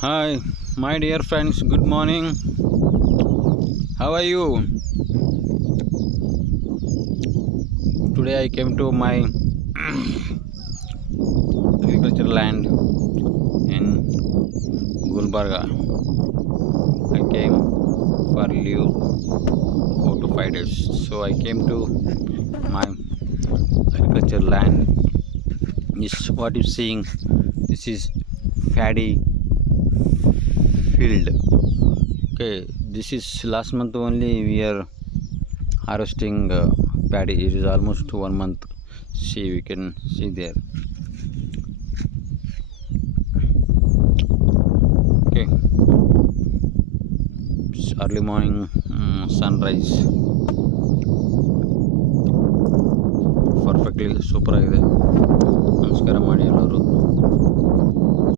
Hi, my dear friends, good morning. How are you? Today I came to my agriculture land in Gulbarga. I came for leave 4 to 5 days. So I came to my agriculture land. This what you seeing. This is paddy field. Okay, this is last month only we are harvesting paddy. It is almost 1 month. See, we can see there. Okay, it's early morning sunrise. Perfectly super ಆಗಿದೆ. ನಮಸ್ಕಾರ ಮಾಡಿ ಎಲ್ಲರೂ.